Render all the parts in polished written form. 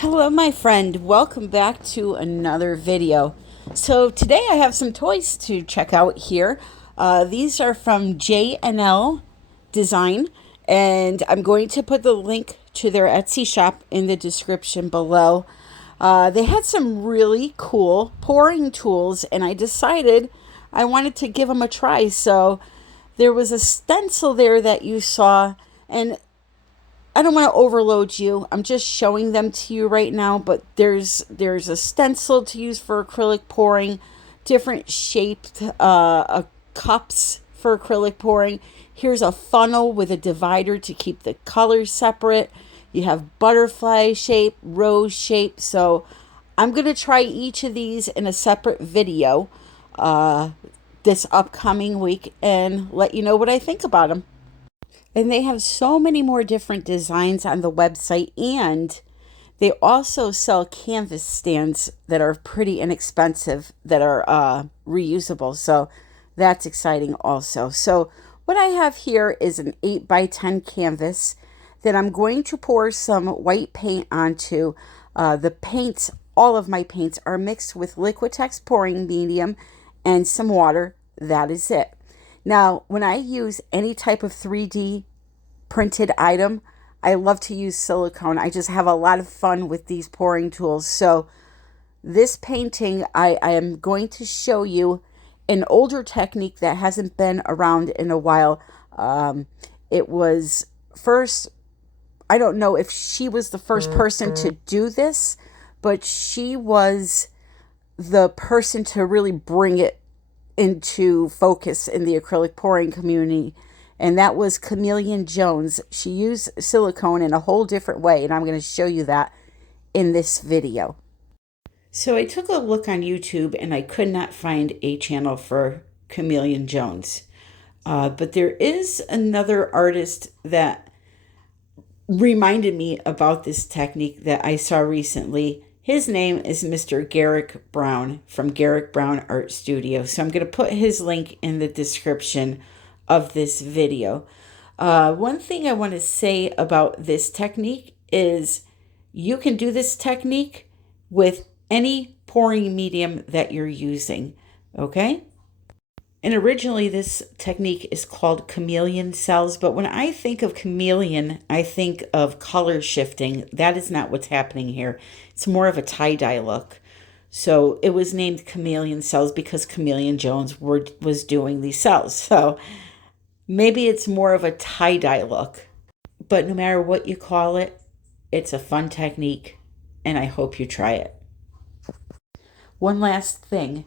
Hello, my friend. Welcome back to another video. So today I have some toys to check out here. These are from J&L Design, and I'm going to put the link to their Etsy shop in the description below. They had some really cool pouring tools, and I decided I wanted to give them a try. So there was a stencil there that you saw, and I don't want to overload you. I'm just showing them to you right now, but there's a stencil to use for acrylic pouring, different shaped cups for acrylic pouring. Here's a funnel with a divider to keep the colors separate. You have butterfly shape, rose shape. So I'm going to try each of these in a separate video this upcoming week and let you know what I think about them. And they have so many more different designs on the website, and they also sell canvas stands that are pretty inexpensive that are reusable. So that's exciting also. So what I have here is an 8x10 canvas that I'm going to pour some white paint onto. The paints, all of my paints are mixed with Liquitex pouring medium and some water. That is it. Now, when I use any type of 3D printed item, I love to use silicone. I just have a lot of fun with these pouring tools. So this painting, I am going to show you an older technique that hasn't been around in a while. It was first, I don't know if she was the first person to do this, but she was the person to really bring it into focus in the acrylic pouring community, and that was Chameleon Jones. She used silicone in a whole different way, and I'm going to show you that in this video. So I took a look on YouTube, and I could not find a channel for Chameleon Jones. But there is another artist that reminded me about this technique that I saw recently. His name is Mr. Garrick Brown from Garrick Brown Art Studio. So I'm going to put his link in the description of this video. One thing I want to say about this technique is you can do this technique with any pouring medium that you're using, okay? And originally this technique is called chameleon cells, but when I think of chameleon, I think of color shifting. That is not what's happening here. It's more of a tie-dye look. So it was named chameleon cells because Chameleon Jones was doing these cells. So maybe it's more of a tie-dye look. But no matter what you call it, it's a fun technique, and I hope you try it. One last thing.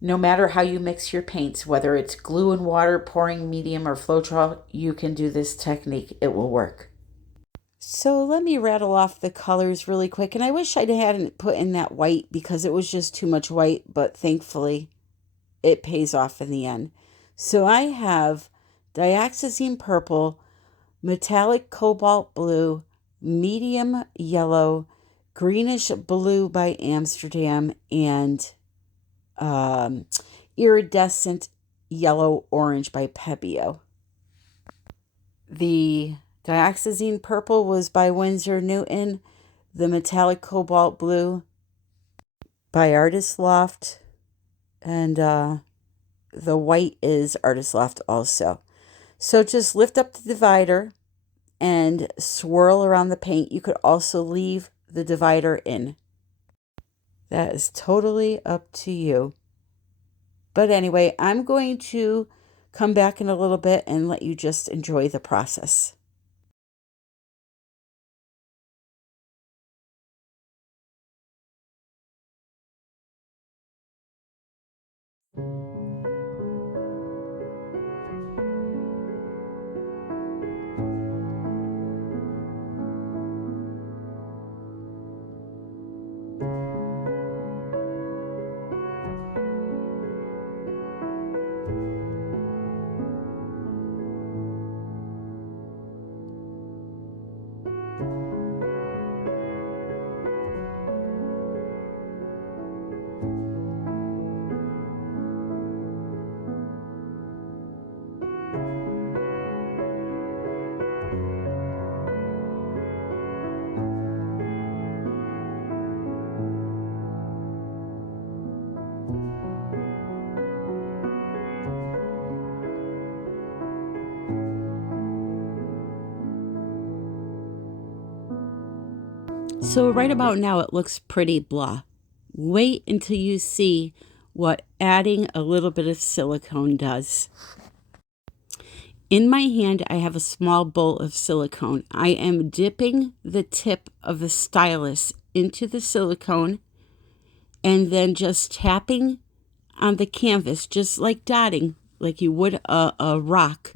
No matter how you mix your paints, whether it's glue and water, pouring medium, or Floetrol, you can do this technique. It will work. So let me rattle off the colors really quick. And I wish I hadn't put in that white because it was just too much white, but thankfully it pays off in the end. So I have dioxazine purple, metallic cobalt blue, medium yellow, greenish blue by Amsterdam, and iridescent yellow orange by Pebeo. The dioxazine purple was by Winsor Newton. The metallic cobalt blue by Artist Loft. And the white is Artist Loft also. So just lift up the divider and swirl around the paint. You could also leave the divider in. That is totally up to you. But anyway, I'm going to come back in a little bit and let you just enjoy the process. So right about now it looks pretty blah. Wait until you see what adding a little bit of silicone does. In my hand, I have a small bowl of silicone. I am dipping the tip of the stylus into the silicone and then just tapping on the canvas, just like dotting, like you would a rock,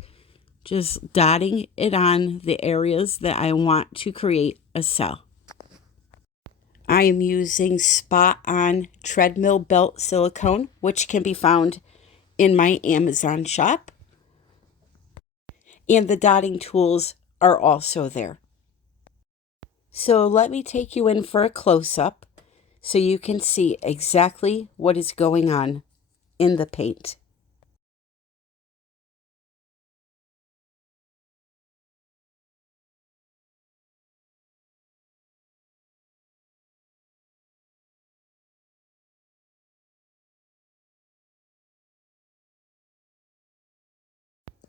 just dotting it on the areas that I want to create a cell. I am using Spot On treadmill belt silicone, which can be found in my Amazon shop. And the dotting tools are also there. So let me take you in for a close-up so you can see exactly what is going on in the paint.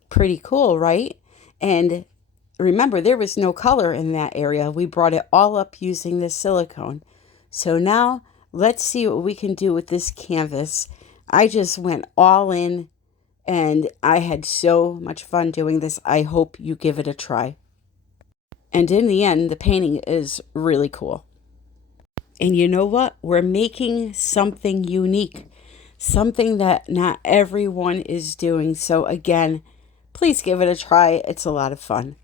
Pretty cool, right? And remember, there was no color in that area. We brought it all up using this silicone. So now let's see what we can do with this canvas. I just went all in and I had so much fun doing this. I hope you give it a try. And in the end, the painting is really cool. And you know what? We're making something unique, something that not everyone is doing. So again, please give it a try. It's a lot of fun.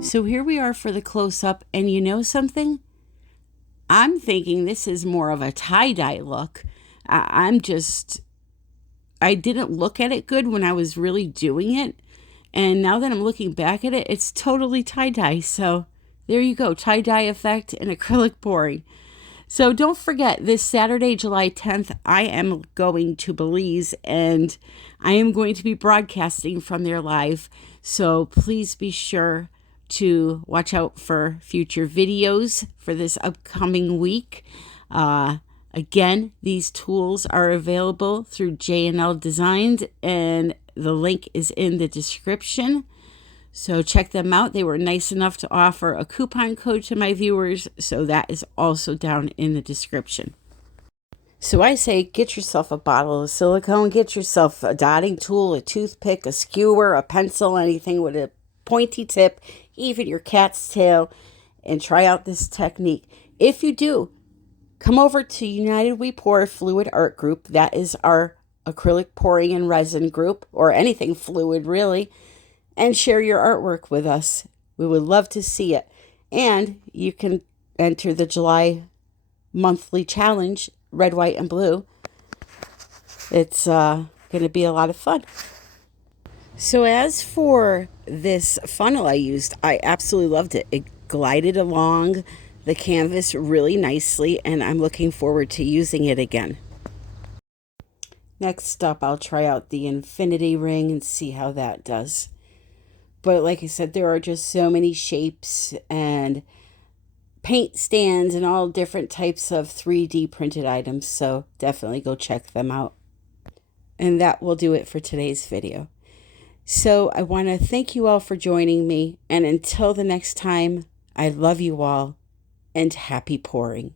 So here we are for the close-up, and you know something? I'm thinking this is more of a tie-dye look. I didn't look at it good when I was really doing it, and now that I'm looking back at it, it's totally tie-dye. So there you go, tie-dye effect and acrylic pouring. So don't forget, this Saturday, July 10th, I am going to Belize, and I am going to be broadcasting from there live. So please be sure to watch out for future videos for this upcoming week. Again, these tools are available through J&L Designs, and the link is in the description. So check them out. They were nice enough to offer a coupon code to my viewers, so that is also down in the description. So I say get yourself a bottle of silicone, get yourself a dotting tool, a toothpick, a skewer, a pencil, anything with a pointy tip, even your cat's tail, and try out this technique. If you do, come over to United We Pour Fluid Art Group. That is our acrylic pouring and resin group, or anything fluid really, and share your artwork with us. We would love to see it. And you can enter the July monthly challenge, red, white, and blue. It's going to be a lot of fun. So as for this funnel I used, I absolutely loved it. It glided along the canvas really nicely, and I'm looking forward to using it again. Next up, I'll try out the infinity ring and see how that does. But like I said, there are just so many shapes and paint stands and all different types of 3D printed items, so definitely go check them out. And that will do it for today's video. So I want to thank you all for joining me, and until the next time, I love you all, and happy pouring.